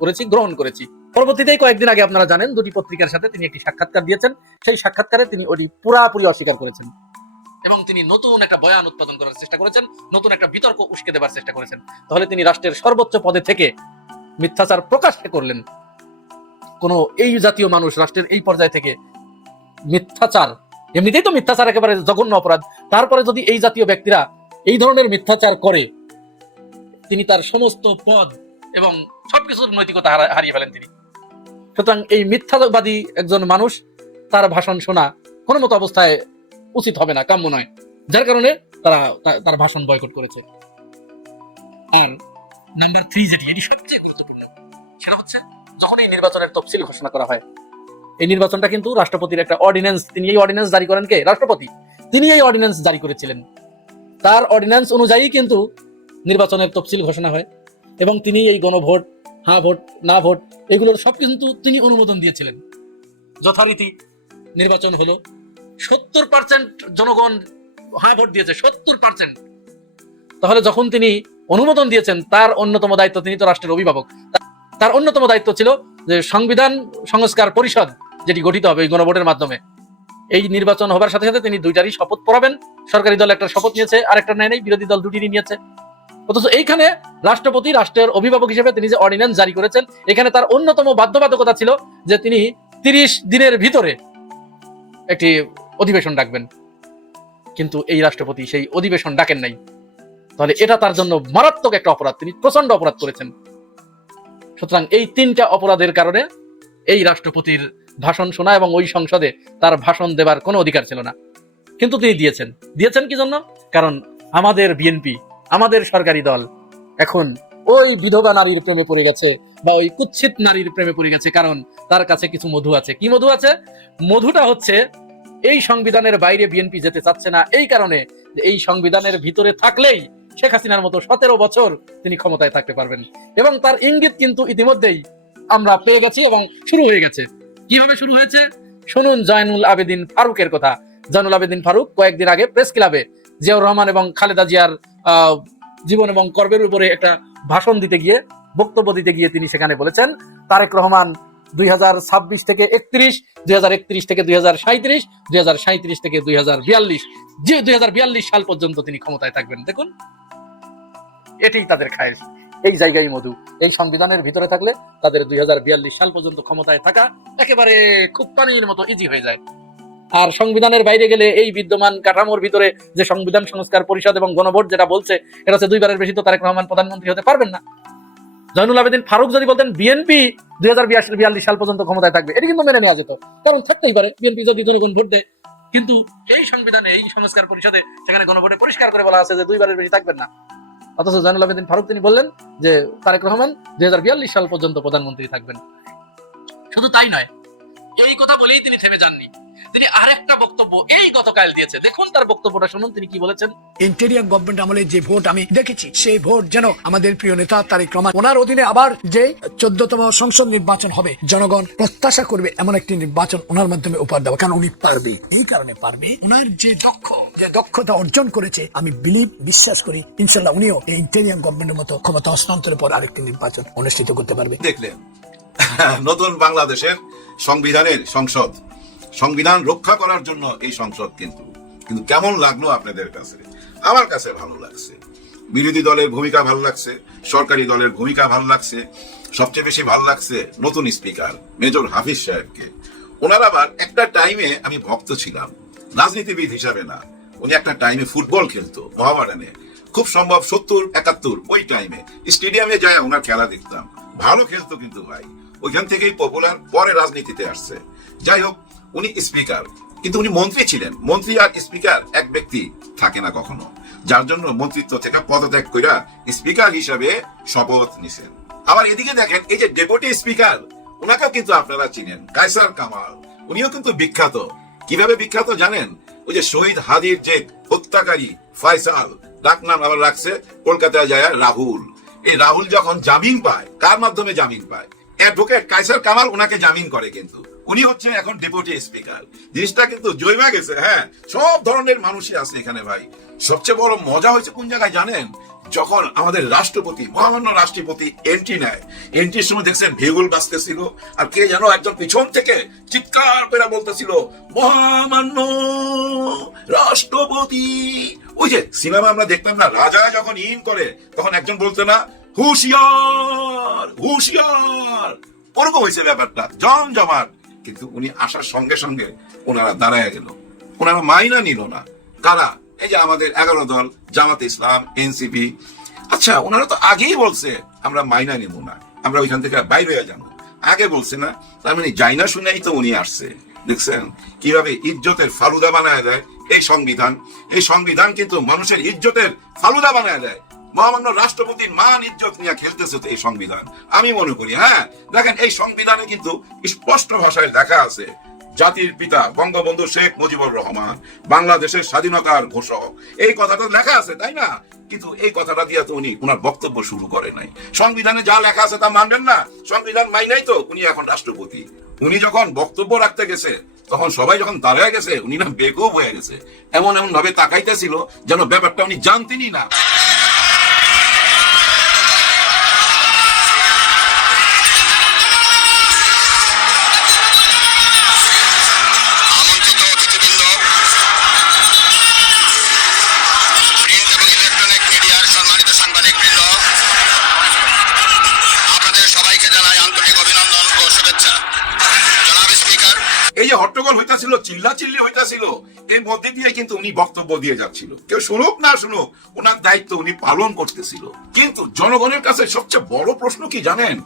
করেছি, গ্রহণ করেছি। পরবর্তীতে কয়েকদিন আগে আপনারা জানেন দুটি পত্রিকার সাথে তিনি একটি সাক্ষাৎকার দিয়েছেন। সেই সাক্ষাৎকারে তিনি ওটি পুরাপুরি অস্বীকার করেছেন এবং তিনি নতুন একটা বয়ান উৎপাদন করার চেষ্টা করেছেন, নতুন একটা বিতর্ক উস্কে দেবার চেষ্টা করেছেন। তাহলে তিনি রাষ্ট্রের সর্বোচ্চ পদে থেকে মিথ্যাচার প্রকাশ্যে করলেন। কোন এই জাতীয় মানুষ রাষ্ট্রের এই পর্যায়ে থেকে মিথ্যাচার, এমনিতেই তো মিথ্যাচার একেবারে জঘন্য অপরাধ, তারপরে যদি এই জাতীয় ব্যক্তিরা এই ধরনের মিথ্যাচার করে, তিনি তার সমস্ত পদ এবং সবকিছুর নৈতিকতা হারিয়ে ফেলেন তিনি। সুতরাং এই মিথ্যাবাদী একজন মানুষ, তার ভাষণ শোনা কোনো মতো অবস্থায় উচিত হবে না, কাম্য নয়, যার কারণে তারা তার ভাষণ বয়কট করেছে। আর নাম্বার 3 যেটি, এটি সবচেয়ে গুরুত্বপূর্ণ, সেটা হচ্ছে যখন এই নির্বাচনের তফসিল ঘোষণা করা হয়, এই নির্বাচনটা কিন্তু রাষ্ট্রপতির একটা অর্ডিন্যান্স, তিনি এই অর্ডিন্যান্স জারি করেন কে? রাষ্ট্রপতি। তিনি এই অর্ডিন্যান্স জারি করেছিলেন, তার অর্ডিন্যান্স অনুযায়ী কিন্তু নির্বাচনের তফসিল ঘোষণা হয় এবং তিনি এই গণভোট, হ্যাঁ ভোট, না ভোট, এগুলোর সব কিন্তু তিনি অনুমোদন দিয়েছিলেন। যথারীতি নির্বাচন হলো, 70% জনগণ হ্যাঁ ভোট দিয়েছে, 70%। তাহলে যখন তিনি অনুমোদন দিয়েছেন, তার অন্যতম দায়িত্ব, তিনি তো রাষ্ট্রের অভিভাবক, তার অন্যতম দায়িত্ব ছিল যে সংবিধান সংস্কার পরিষদ যেটি গঠিত হবে এই গণভোটের মাধ্যমে, এই নির্বাচন হবার সাথে সাথে তিনি দুইটারই শপথ পড়াবেন। সরকারি দল একটা শপথ নিয়েছে, আরেকটা নেয় নাই, বিরোধী দল দুটিরই নিয়েছে। অথচ এইখানে রাষ্ট্রপতি রাষ্ট্রের অভিভাবক হিসেবে তিনি যে অর্ডিন্যান্স জারি করেছেন, এখানে তার অন্যতম বাধ্যবাধকতা ছিল যে তিনি 30 দিনের ভিতরে একটি অধিবেশন ডাকবেন, কিন্তু এই রাষ্ট্রপতি সেই অধিবেশন ডাকেন নাই। তাহলে এটা তার জন্য মারাত্মক একটা অপরাধ, তিনি প্রচন্ড অপরাধ করেছেন। সুতরাং এই 3টা অপরাধের কারণে এই রাষ্ট্রপতির ভাষণ শোনা এবং ওই সংসদে তার ভাষণ দেবার কোনো অধিকার ছিল না, কিন্তু তিনি দিয়েছেন কি জন্য? কারণ আমাদের বিএনপি, আমাদের সরকারি দল এখন ওই বিধবা নারীর প্রেমে পড়ে গেছে বা ওই কুৎসিত নারীর প্রেমে পড়ে গেছে, কারণ তার কাছে কিছু মধু আছে। কি মধু আছে? মধুটা হচ্ছে এই সংবিধানের বাইরে বিএনপি যেতে চাচ্ছে না, এই কারণে এই সংবিধানের ভিতরে থাকলেই শেখ হাসিনার মতো 17 বছর তিনি ক্ষমতায় থাকতে পারবেন। এবং তার ইঙ্গিত কিন্তু ইতিমধ্যেই আমরা পেয়ে গেছি এবং শুরু হয়ে গেছে। কিভাবে শুরু হয়েছে শুনুন জয়নুল আবেদিন ফারুকের কথা। জয়নুল আবেদিন ফারুক কয়েকদিন আগে প্রেস ক্লাবে জিয়াউর রহমান এবং খালেদা জিয়ার জীবন এবং কর্মের উপরে একটা ভাষণ দিতে গিয়ে, বক্তব্য দিতে গিয়ে তিনি সেখানে বলেছেন তারেক রহমান 2026 থেকে 31, 2031 থেকে 2037, 2037 থেকে 2042 সাল পর্যন্ত তিনি ক্ষমতায় থাকবেন। দেখুন, এটাই তাদের খায়েশ, এই জায়গায় মধু। এই সংবিধানের ভিতরে থাকলে তাদের 2042 সাল পর্যন্ত ক্ষমতায় থাকা একেবারে খুব পানির মতো ইজি হয়ে যায়। আর সংবিধানের বাইরে গেলে এই বিদ্যমান কাঠামোর ভিতরে যে সংবিধান সংস্কার পরিষদ এবং গণভোট যেটা বলছে, এটা হচ্ছে 2বারের বেশি তো তারেক রহমান প্রধানমন্ত্রী হতে পারবেন না। জয়নুল আবেদিন ফারুক যদি বলতেন বিএনপি 2042 সাল পর্যন্ত ক্ষমতায় থাকবে, এটা কিন্তু মেনে নেওয়া যেত, কারণ থাকতেই পারে বিএনপি যদি জনগণ ভোট দেয়। কিন্তু এই সংবিধানে, এই সংস্কার পরিষদে, সেখানে গণভোটে পরিষ্কার করে বলা আছে যে 2বারের বেশি থাকবেন না। অথচ জয়নুল আবেদিন ফারুক তিনি বললেন যে তারেক রহমান 2042 সাল পর্যন্ত প্রধানমন্ত্রী থাকবেন। শুধু তাই নয়, এই কথা বলেই তিনি থেমে যাননি, তিনি আরেকটা বক্তব্য এই গতকাল দিয়েছে। দেখুন তার বক্তব্যটা শুনুন, তিনি কি বলেছেন। ইন্টেরিয়ার গভর্নমেন্ট আমলে যে ভোট আমি দেখেছি, সেই ভোট যেন আমাদের প্রিয় নেতা তারেক রহমান, ওনার অধীনে আবার যে 14তম সংসদ নির্বাচন হবে, জনগণ প্রত্যাশা করবে এমন একটি নির্বাচন ওনার মাধ্যমে উপহার দেওয়া, কারণ উনি পারবে, এই কারণে পারবে। ওনার যে দক্ষতা অর্জন করেছে, আমি বিশ্বাস করি ইনশাল্লাহ উনিও এই ইন্টেরিয়ার গভর্নমেন্টের মতো ক্ষমতা হস্তান্তরের পর আরেকটি নির্বাচন অনুষ্ঠিত করতে পারবে। দেখলেন নতুন বাংলাদেশের সংবিধানের সংসদ, সংবিধান রক্ষা করার জন্য এই সংসদ। কিন্তু কেমন লাগলো আপনাদের কাছে? আমার কাছে ভালো লাগছে। বিরোধী দলের ভূমিকা ভালো লাগছে, সরকারি দলের ভূমিকা ভালো লাগছে, সবচেয়ে বেশি ভালো লাগছে নতুন স্পিকার মেজর হাফিজ সাহেবকে। ওনার আবার একটা টাইমে আমি ভক্ত ছিলাম, রাজনীতিবিদ হিসাবে না, উনি একটা টাইমে ফুটবল খেলতো মহাবাডানে, খুব সম্ভব 70-71 ওই টাইমে স্টেডিয়ামে যায় ওনার খেলা দেখতাম, ভালো খেলতো কিন্তু ভাই। ওইখান থেকেই পপুলার, পরে রাজনীতিতে আসছে। যাই হোক, উনি স্পিকার, কিন্তু উনি মন্ত্রী ছিলেন। মন্ত্রী আর স্পিকার এক ব্যক্তি থাকে না কখনো, যার জন্য মন্ত্রিত্ব থেকে পদত্যাগ কইরা স্পিকার হিসাবে শপথ নিছেন। আবার এদিকে দেখেন, এই যে ডেপুটি স্পিকার, ওনাকেও কিন্তু আপনারা চিনেন, কায়সার কামাল। উনিও কিন্তু বিখ্যাত। কিভাবে বিখ্যাত জানেন? ওই যে শহীদ হাদির যে হত্যাকারী ফয়সাল, ডাকনাম আবার রাখছে কলকাতায় যায় রাহুল। এই রাহুল যখন জামিন পায়, কার মাধ্যমে জামিন পায়? অ্যাডভোকেট কায়সার কামাল ওনাকে জামিন করে, কিন্তু উনি হচ্ছে এখন ডেপুটি স্পিকার। জিনিসটা কিন্তু জৈমা গেছে। হ্যাঁ, সব ধরনের মানুষই আছে এখানে ভাই। সবচেয়ে বড় মজা হয়েছে কোন জায়গায় জানেন? যখন আমাদের রাষ্ট্রপতি, মহামান্য রাষ্ট্রপতি এন্ট্রি নেয়, এন্ট্রির সময় দেখছেন ভেগুল বাজতেছিল, আর কে যেন একজন পিছন থেকে চিৎকার করে বলতেছিল, মহামান্য রাষ্ট্রপতি। ওই যে সিনেমা আমরা দেখতাম না, রাজা যখন ইন করে তখন একজন বলতো না, হুঁশিয়ার হুঁশিয়ার। ওরকম হয়েছে ব্যাপারটা, জমজমাট। কিন্তু উনি আসার সঙ্গে সঙ্গে ওনারা দাঁড়ায় গেল, ওনারা মাইনা নিল না। কারা? এই যে আমাদের 11 দল, জামাত ইসলাম, এনসিপি। আচ্ছা, ওনারা তো আগেই বলছে আমরা মাইনা নিব না, আমরা ওইখান থেকে বাইরে হয়ে যাবো, আগে বলছে না? তার মানে যাই না শুনেই তো উনি আসছে। দেখছেন কিভাবে ইজ্জতের ফালুদা বানায় দেয় এই সংবিধান। এই সংবিধান কিন্তু মানুষের ইজ্জতের ফালুদা বানায় দেয়। মহামান্য রাষ্ট্রপতির মান ইজ্জত নিয়ে খেলতেছে তো এই সংবিধান, আমি মনে করি। হ্যাঁ, দেখেন এই সংবিধানে কিন্তু স্পষ্ট ভাষায় লেখা আছে, জাতির পিতা বঙ্গবন্ধু শেখ মুজিবুর রহমান বাংলাদেশের স্বাধীনতার ঘোষক। এই কথাটা লেখা আছে, তাই না? কিন্তু এই কথাটা দিয়ে তো উনি ওনার বক্তব্য শুরু করে নাই। সংবিধানে যা লেখা আছে তা মানবেন না? সংবিধান মাইনাই তো উনি এখন রাষ্ট্রপতি। উনি যখন বক্তব্য রাখতে গেছে তখন সবাই যখন দাঁড়ায় গেছে, উনি না বেকুব হয়ে গেছে, এমন এমন ভাবে তাকাইতেছিল যেন ব্যাপারটা উনি জানতেনই না। আমন্ত্রিত অতিথিবৃন্দ, প্রিন্ট এবং ইলেকট্রনিক মিডিয়ার সম্মানিত সাংবাদিকবৃন্দ, আপনাদের সবাইকে জানাই আন্তরিক অভিনন্দন ও শুভেচ্ছা। জনাব স্পিকার, এই যে হট্টগোল হইতাছিল, চিল্লাচিল্লি হইতাছিল, এর মধ্যে দিয়ে কিন্তু উনি বক্তব্য দিয়ে যাচ্ছিল। কেউ শুনুক না শুনুক, ওনার দায়িত্ব উনি পালন করতেছিল। কিন্তু জনগণের কাছে সবচেয়ে বড় প্রশ্ন কি জানেন?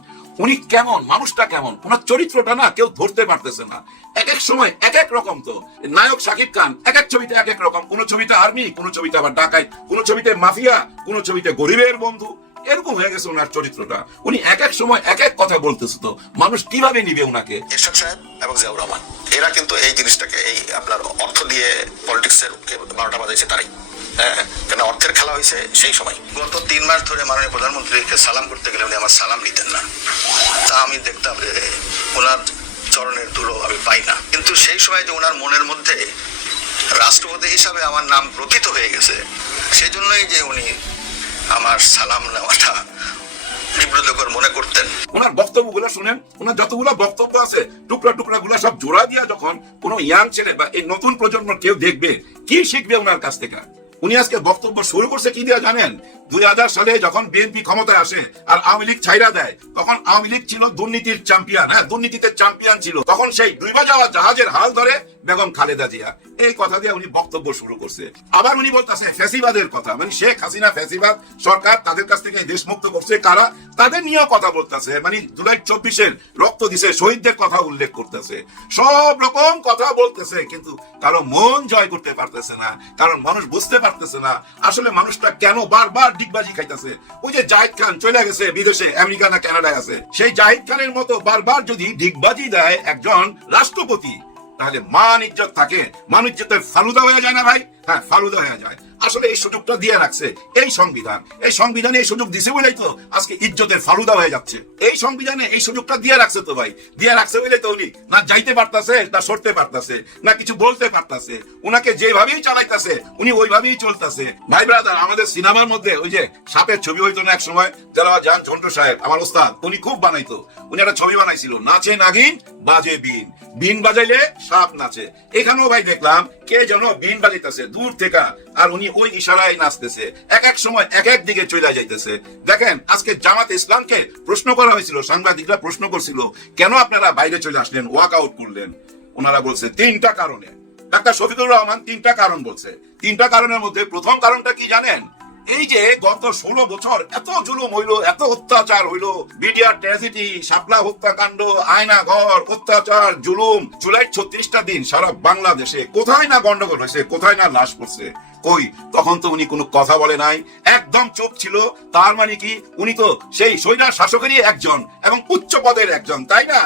উনি কেমন, মানুষটা কেমন, ওনার চরিত্রটা না কেউ ধরতে পারতেছে না। এক এক সময় এক এক রকম। তো নায়ক শাকিব খান এক এক ছবিতে এক এক রকম, কোন ছবিতে আর্মি, কোন ছবিতে আবার ডাকাই, কোন ছবিতে মাফিয়া, কোন ছবিতে গরিবের বন্ধু। এরকম হয়ে গেছে ওনার চরিত্রটা। উনি এক এক সময় এক এক কথা বলতেছে, তো মানুষ কিভাবে নিবে ওনাকে? এরশাদ সাহেব এবং জিয়াউর রহমান এরা কিন্তু এই জিনিসটাকে, এই আপনার অর্থ দিয়ে পলিটিক্সের 12টা বাজাইছে তারাই। কেন অর্থের খেলা হয়েছে সেই সময়। গত 3 মাস ধরে মাননীয় প্রধানমন্ত্রীকে সালাম করতে গেলে উনি আমার সালাম নিতেন না। তা আমি দেখতাম যে ওনার চরণের ধুলো আমি পাই না। কিন্তু সেই সময় যে ওনার মনের মধ্যে রাষ্ট্রপতি হিসাবে আমার নাম প্রথিত হয়ে গেছে, সেই জন্যই যে উনি আমার সালাম নেওয়াটা বিব্রতকর মনে করতেন। ওনার বক্তব্যগুলো শুনেন, ওনার যতগুলো বক্তব্য আছে টুকরা টুকরা গুলা সব জোড়া দিয়া যখন কোনো ইয়াং ছেলে বা এই নতুন প্রজন্ম কেউ দেখবে, কি শিখবে ওনার কাছ থেকে? উনি আজকে বক্তব্য শুরু করছে কি দিয়া জানেন? 2000 সালে যখন বিএনপি ক্ষমতায় আসে আর আওয়ামী লীগ ছাইরা দেয়, তখন আওয়ামী লীগ ছিল দুর্নীতির চ্যাম্পিয়ন। হ্যাঁ, দুর্নীতিতে চ্যাম্পিয়ন ছিল। তখন সেই ডুইবা যাওয়া জাহাজের হাল ধরে বেগম খালেদা জিয়া। এই কথা দিয়ে উনি বক্তব্য শুরু করছে। আবার উনি বলতেছে ফ্যাসিবাদের কথা, মানে শেখ হাসিনা ফ্যাসিবাদ সরকার, তাদের কাছ থেকে দেশ মুক্ত করছে কারা, তাদের নিয়েও কথা বলতেছে। মানে জুলাই 24-এর রক্ত দিছে শহীদদের কথা উল্লেখ করতেছে, সব রকম কথা বলতেছে। কিন্তু কারো মন জয় করতে পারতেছে না, কারণ মানুষ বুঝতে পারতেছে না আসলে মানুষটা কেন বারবার ডিগবাজি খাইতেছে। ওই যে জাহিদ খান চলে গেছে বিদেশে, আমেরিকা না কানাডায় আছে, সেই জাহিদ খানের মতো বারবার যদি ডিগবাজি দেয় একজন রাষ্ট্রপতি, তাহলে মান ইজ্জত থাকে, মান ইজ্জতের ফালুদা হয়ে যায় না ভাই? হ্যাঁ, ফালুদা হয়ে যায়। আসলে এই সুযোগটা দিয়ে রাখছে এই সংবিধান। এই সংবিধানে এই সুযোগ দিছে বলেই তো আজকে ইজ্জতের ফালুদা হয়ে যাচ্ছে। এই সংবিধানে এই সুযোগটা দিয়ে রাখছে তো ভাই, দিয়ে রাখছে বলে তো উনি না যাইতে পারতাছে, না সরতে পারতাছে, না কিছু বলতে পারতাছে। উনাকে যেভাবেই চালাইতাছে উনি ওইভাবেই চলতেছে। ভাই ব্রাদার, আমাদের সিনেমার মধ্যে ওই যে সাপের ছবি হইতো না এক সময়, যারা জান ঝন্টু সাহেব আমার ওস্তাদ, উনি খুব বানাইতো। উনি একটা ছবি বানাইছিল, নাচে নাগিন বাজে বিন, বিন বাজাইলে সাপ নাচে। এখানেও ভাই দেখলাম কে যেন বিন বাজাইতেছে দূর থেকে, আর উনি ওই ইশারায় নাচতেছে। এক এক সময় এক এক দিকে চলে যাইতেছে। দেখেন আজকে জামাত ইসলামকে প্রশ্ন করা হয়েছিল, সাংবাদিকরা প্রশ্ন করছিল কেন আপনারা বাইরে চলে আসলেন, ওয়াক আউট করলেন? ওনারা বলছে 3টা কারণে। ডাক্তার শফিকুর রহমান 3টা কারণ বলছে। 3টা কারণের মধ্যে প্রথম কারণটা কি জানেন? এই যে গত 16 বছর এত জুলুম হইলো, এত অত্যাচার হইলো, মিডিয়া ট্র্যাজেডি, শাপলা হত্যাকাণ্ড, আয়না ঘর, অত্যাচার, জুলুম, জুলাই 36টা দিন সারা বাংলাদেশে কোথায় না গন্ডগোল হয়েছে, কোথায় না লাশ পড়ছে, কই? তখন তো উনি কোনো কথা বলে নাই, একদম চুপ ছিল। তার মানে কি উনি তো সেই স্বৈরাচার শাসকেরই একজন এবং উচ্চ পদের একজন, তাই না?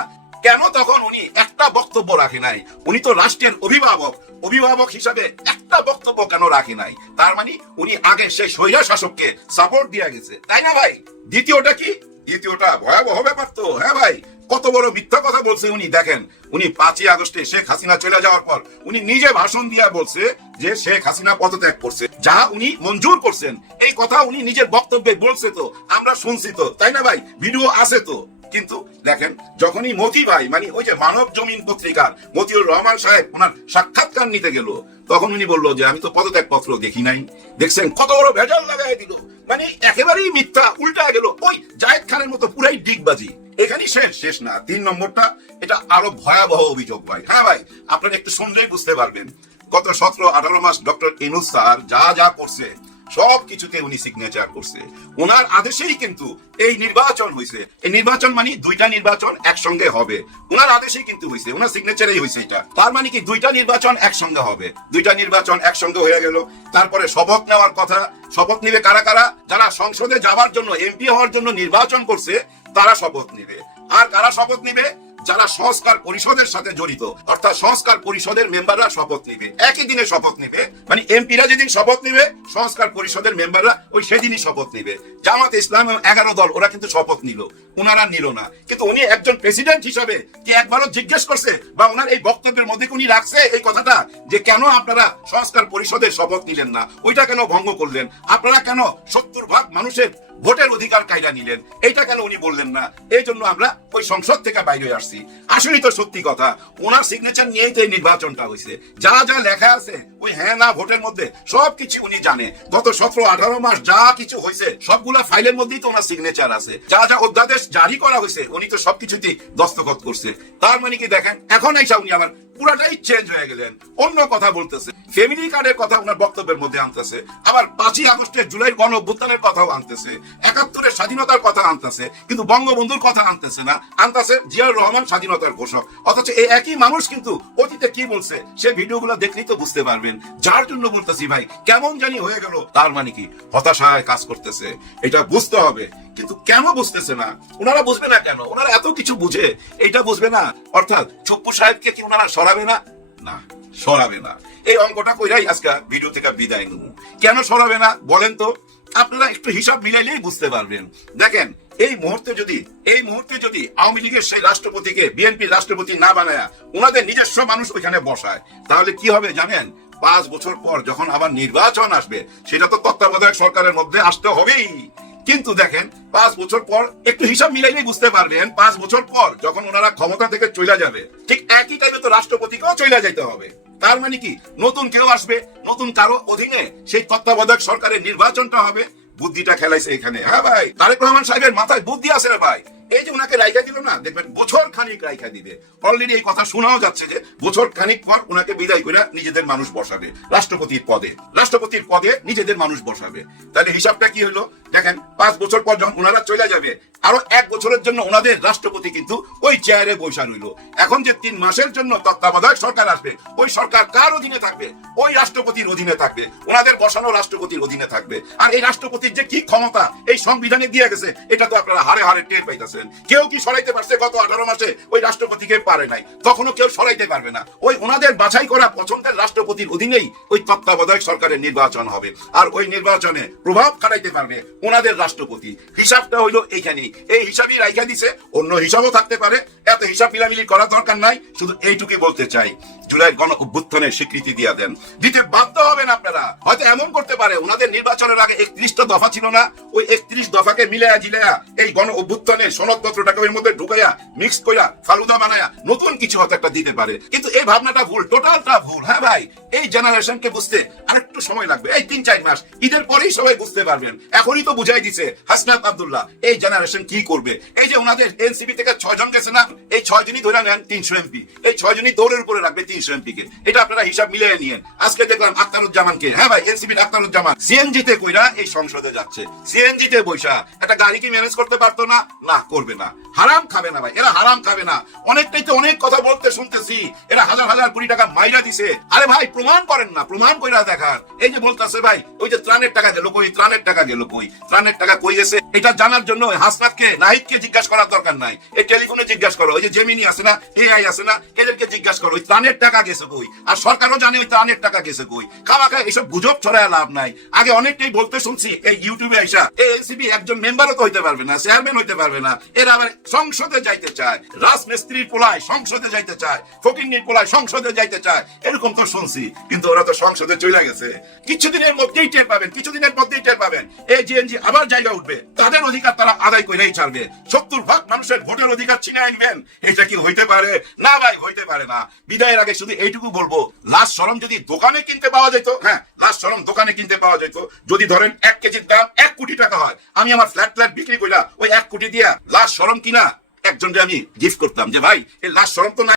কেন তখন উনি একটা বক্তব্য রাখে নাই? উনি তো রাষ্ট্রের অভিভাবক, অভিভাবক হিসাবে একটা বক্তব্য কেন রাখে নাই? তার মানে উনি আগে সেই স্বৈরাচার শাসককে সাপোর্ট দিয়ে গেছে, তাই না ভাই? দ্বিতীয়টা কি? দ্বিতীয়টা ভয়াবহ ব্যাপার তো। হ্যাঁ ভাই, কত বড় মিথ্যা কথা বলছে উনি। দেখেন, উনি 5ই আগস্টে শেখ হাসিনা চলে যাওয়ার পর উনি নিজে ভাষণ দিয়া বলছে যে শেখ হাসিনা পদত্যাগ করছে, যা উনি মঞ্জুর করছেন। এই কথা উনি নিজের বক্তব্যে বলছে, তো আমরা শুনছি তো, তাই না ভাই? ভিডিও আছে তো। কিন্তু দেখেন, যখনই মতি ভাই মানে ওই যে মানব জমিন পত্রিকার মতিউর রহমান সাহেব ওনার সাক্ষাৎকার নিতে গেল, তখন উনি বললো যে আমি তো পদত্যাগ পত্র দেখি নাই। দেখছেন কত বড় ভেজাল লাগাই দিল, মানে একেবারেই মিথ্যা, উল্টা গেল। ওই জায়েদ খানের মতো পুরাই ডিগবাজি। এখানেই শেষ না। 3 নম্বরটা, এটা আরো ভয়াবহ অভিযোগ ভাই। হ্যাঁ ভাই, আপনারা একটু শুনলেই বুঝতে পারবেন। গত 17-18 মাস ডক্টর ইউনূস স্যার যা যা করছে সব কিছুতে উনি সিগনেচার করছে। ওনার আদেশেই কিন্তু এই নির্বাচন হয়েছে। এই নির্বাচন মানে 2টা নির্বাচন একসঙ্গে হবে, ওনার আদেশেই কিন্তু হয়েছে, ওনার সিগনেচারেই হয়েছে এটা। তার মানে কি 2টা নির্বাচন একসঙ্গে হবে, 2টা নির্বাচন একসঙ্গে হয়ে গেল। তারপরে শপথ নেওয়ার কথা। শপথ নিবে কারা কারা? যারা সংসদে যাওয়ার জন্য, এমপি হওয়ার জন্য নির্বাচন করছে তারা শপথ নিবে। আর কারা শপথ নিবে? যারা সংস্কার পরিষদের সাথে জড়িত, অর্থাৎ সংস্কার পরিষদের মেম্বাররা শপথ নিবে। একই দিনে শপথ নিবে, মানে এমপিরা যেদিন শপথ নিবে সংস্কার পরিষদের মেম্বাররা ওই সেদিনই শপথ নিবে। জামাত ইসলাম 11 দল ওরা কিন্তু শপথ নিল, ওনারা নিল না। কিন্তু উনি একজন প্রেসিডেন্ট হিসাবে কি একবারও জিজ্ঞেস করছে বা ওনার এই বক্তব্যের মধ্যে উনি রাখছে এই কথাটা যে কেন আপনারা সংস্কার পরিষদের শপথ নিলেন না, ওইটা কেন ভঙ্গ করলেন, আপনারা কেন 70% মানুষের ভোটের অধিকার কায়দা নিলেন, এইটা কেন উনি বললেন না? এই জন্য আমরা ওই সংসদ থেকে বাইরে আসছি। আসলেই তো সত্যি কথা, ওনার সিগনেচার নিয়েই তো এই নির্বাচনটা হয়েছে। যা যা লেখা আছে ওই হ্যাঁ না ভোটের মধ্যে সবকিছু উনি জানে। গত 17-18 মাস যা কিছু হয়েছে সবগুলা ফাইলের মধ্যেই তো ওনার সিগনেচার আছে। যা যা অধ্যাদেশ জারি করা হয়েছে উনি তো সবকিছুতেই দস্তখত করছে। তার মানে কি দেখেন, এখন এসে উনি আবার পুরাটাই চেঞ্জ হয়ে গেলেন, অন্য কথা বলতেছে। ফ্যামিলি কার্ডের কথা ওনার বক্তব্যের মধ্যে আনতেছে, আবার 5ই আগস্টের জুলাই গণ অভ্যুত্থানের কথাও আনতেছে, 71-এর স্বাধীনতার কথা আনতেছে, কিন্তু বঙ্গবন্ধুর কথা আনতেছে না, আনতেছে জিয়াউর রহমান স্বাধীনতার ঘোষক। অথচ এই একই মানুষ কিন্তু অতীতে কি বলছে সে ভিডিওগুলো দেখলেই তো বুঝতে পারবেন। যার জন্য বলতেছি ভাই, কেমন জানি হয়ে গেল। তার মানে কি হতাশায় কাজ করতেছে, এটা বুঝতে হবে। কিন্তু কেন বুঝতেছে না? ওনারা বুঝবে না কেন? ওনারা এত কিছু বুঝে এটা বুঝবে না? অর্থাৎ ছপ্পু সাহেবকে কি ওনারা সরাবে না? না, সরাবে না। এই অঙ্কটা কইরাই আজকে ভিডিও থেকে বিদায় নেব। কেন সরাবে না বলেন তো? আপনারা একটু হিসাব মিলাইলেই বুঝতে পারবেন। দেখেন, এই মুহূর্তে যদি আওয়ামী লীগের সেই রাষ্ট্রপতিকে বিএনপি রাষ্ট্রপতি না বানায় ওনাদের নিজস্ব মানুষ ওইখানে বসায়, তাহলে কি হবে জানেন? 5 বছর পর যখন আবার নির্বাচন আসবে, সেটা তো তত্ত্বাবধায়ক সরকারের মধ্যে আসতে হবেই। কিন্তু দেখেন, 5 বছর পর একটু হিসাব মিলাইলেই বুঝতে পারবেন, 5 বছর পর যখন ওনারা ক্ষমতা থেকে চলে যাবে, ঠিক একই টাইমে তো রাষ্ট্রপতিকেও চলে যেতে হবে। তার মানে কি নতুন কেউ আসবে, নতুন কারো অধীনে সেই তত্ত্বাবধায়ক সরকারের নির্বাচনটা হবে। বুদ্ধিটা খেলাইছে এখানে। হ্যাঁ ভাই, তারেক রহমান সাহেবের মাথায় বুদ্ধি আছে রে ভাই। এই যে ওনাকে রাইখা দিল না, দেখবেন বছর খানিক রাইখা দিবে। অলরেডি এই কথা শোনাও যাচ্ছে যে বছর খানিক পর ওনাকে বিদায় করে নিজেদের মানুষ বসাবে রাষ্ট্রপতির পদে নিজেদের মানুষ বসাবে। তাহলে হিসাবটা কি হলো দেখেন, 5 বছর পর যখন ওনারা চলে যাবে, আরো 1 বছরের জন্য ওনাদের রাষ্ট্রপতি কিন্তু ওই চেয়ারে বসা রইল। এখন যে 3 মাসের জন্য তত্ত্বাবধায়ক সরকার আসবে, ওই সরকার কার অধীনে থাকবে? ওই রাষ্ট্রপতির অধীনে থাকবে, ওনাদের বসানো রাষ্ট্রপতির অধীনে থাকবে। আর এই রাষ্ট্রপতির যে কি ক্ষমতা এই সংবিধানে দিয়ে গেছে, এটা তো আপনারা হারে হারে টের পাইতেছেন। কেউ কি সরাইতে পারছে? গত 18 মাসে ওই রাষ্ট্রপতিকে পারে নাই, তখনও কেউ সরাইতে পারবে না। ওই ওনাদের বাছাই করা পছন্দের রাষ্ট্রপতির অধীনেই ওই তত্ত্বাবধায়ক সরকারের নির্বাচন হবে, আর ওই নির্বাচনে প্রভাব খাটাইতে পারবে ওনাদের রাষ্ট্রপতি। হিসাবটা হইলো এইখানেই। এই হিসাবই রাইখা দিছে, অন্য হিসাবও থাকতে পারে, এত হিসাব মিলামিলি করার দরকার নাই। শুধু এইটুকুই বলতে চাই, জুলাই গণ অভ্যুত্থানের স্বীকৃতি দিয়ে দেন, দিতে বাধ্য হবেন আপনারা। হয়তো এমন করতে পারে ওনাদের নির্বাচনের আগে 31টা দফা ছিল না, ওই 31 দফাকে মিলায়া জিলায়া এই গণ অভ্যুত্থানের সনদপত্রটাকে ওর মধ্যে ঢুকাইয়া মিক্স কইরা ফালুদা বানায়া নতুন কিছু হয়তো একটা দিতে পারে। কিন্তু এই ভাবনাটা ভুল, টোটালটা ভুল। হ্যাঁ ভাই, এই জেনারেশনকে বুঝতে আরেকটু সময় লাগবে। এই 3-4 মাস, ঈদের পরেই সবাই বুঝতে পারবেন। এখনই তো বুঝাই দিছে হাসনাত আব্দুল্লাহ এই জেনারেশন কি করবে। এই যে ওনাদের এনসিপি থেকে 6 জন গেছে না, এই 6 জনই ধরে নেন 300 এমপি, এই 6 জনই দৌড়ের উপরে রাখবে 300 এমপি কে। এটা আপনারা হিসাব মিলিয়ে নিয়েন। আজকে দেখলাম আখতারুজ্জামানকে, হ্যাঁ ভাই এনসিপির আখতারুজ্জামান সিএনজিতে কইরা এই সংসদে যাচ্ছে। সিএনজিতে বৈশা একটা গাড়ি কি ম্যানেজ করতে পারতো না? না, করবে না। হারাম খাবে না ভাই, এরা হারাম খাবে না। অনেকটাই তো অনেক কথা বলতে শুনতেছি, এরা হাজার হাজার কোটি টাকা মাইরা দিছে। আরে ভাই প্রমাণ করেন না, প্রমাণ কইরা দেখান। এই যে বলতেছে ভাই ওই যে ত্রাণের টাকা গেল কই, ত্রাণের টাকা গেল কই, ত্রাণের টাকা কই গেছে, এটা জানার জন্য হাসনাতকে নাহিদকে জিজ্ঞাসা করার দরকার নাই। এই টেলিফোনে জিজ্ঞাসা করো, ওই যে জেমিনি আছে না, এআই আছে না, এদেরকে জিজ্ঞাসা করো ওই ত্রাণের টাকা গেছে কই। আর সরকারও জানে ওই ত্রাণের টাকা গেছে কই। খাওয়া এইসব গুজব ছড়ায় লাভ নাই। আগে অনেকটাই বলতে শুনছি এই ইউটিউবে আইসা এনসিপি একজন মেম্বারও তো হইতে পারবে না, চেয়ারম্যান হইতে পারবে না, এরা আবার সংসদে যাইতে চায়, রাজমিস্ত্রির পোলায় সংসদে যাইতে চায়, ফকিন্নির পোলায় সংসদে যাইতে চায়, এরকম তো শুনছি। কিন্তু ওরা তো সংসদে চলে গেছে। কিছুদিনের মধ্যেই টের পাবেন, কিছুদিনের মধ্যেই টের পাবেন এই জিএনজি আবার জায়গা উঠবে, তাদের অধিকার তারা আদায় করেই ছাড়বে। 70% মানুষের ভোটের অধিকার ছিনিয়ে আনবেন, এটা কি হইতে পারে? না ভাই, হইতে পারে না। বিদায়ের আগে শুধু এইটুকু বলবো, লাশ শরম যদি দোকানে কিনতে পাওয়া যেত, হ্যাঁ লাশ শরম দোকানে কিনতে পাওয়া যেত, যদি ধরেন 1 কেজির দাম 1 কোটি টাকা হয়, আমি আমার ফ্ল্যাট বিক্রি কইলা ওই 1 কোটি দিয়া লাশ শরম কিনা একজনকে আমি গিফট করতাম, যে ভাই এই লাশ শরম তো না।